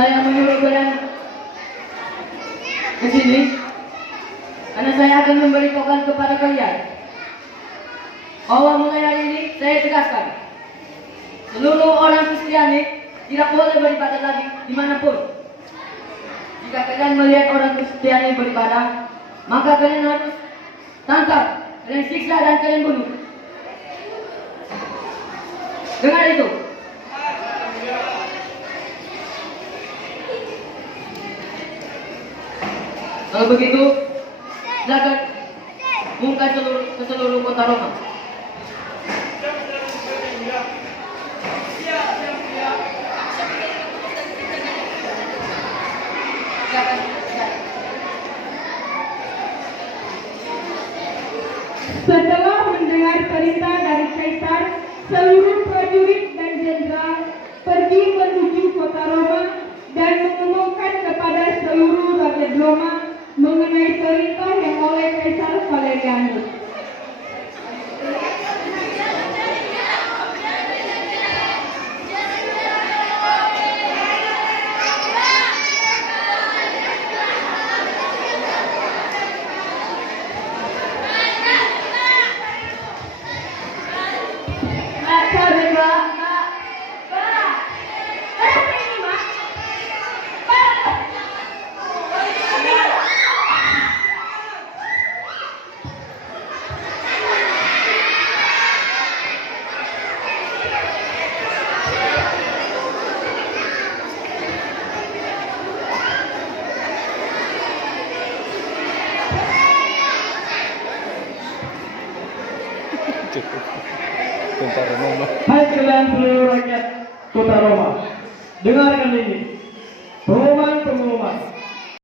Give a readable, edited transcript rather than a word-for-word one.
saya menyuruh kalian ke sini karena saya akan memberitahukan kepada kalian bahwa mulai hari ini saya tegaskan seluruh orang Kristiani tidak boleh beribadah lagi dimanapun. Jika kalian melihat orang Kristiani beribadah, maka kalian harus tangkap, kalian siksa dan kalian bunuh. Dengar itu. Kalau begitu, silakan umumkan ke seluruh kota Roma. Setelah mendengar perintah dari Kaisar, seluruh prajurit dan jenderal pergi menuju kota Roma dan mengumumkan kepada seluruh rakyat Roma mengenai perintah yang oleh Kaisar Valerianus. Tentara Roma. Hai kalian seluruh rakyat kota Roma, dengarkan ini pengumuman.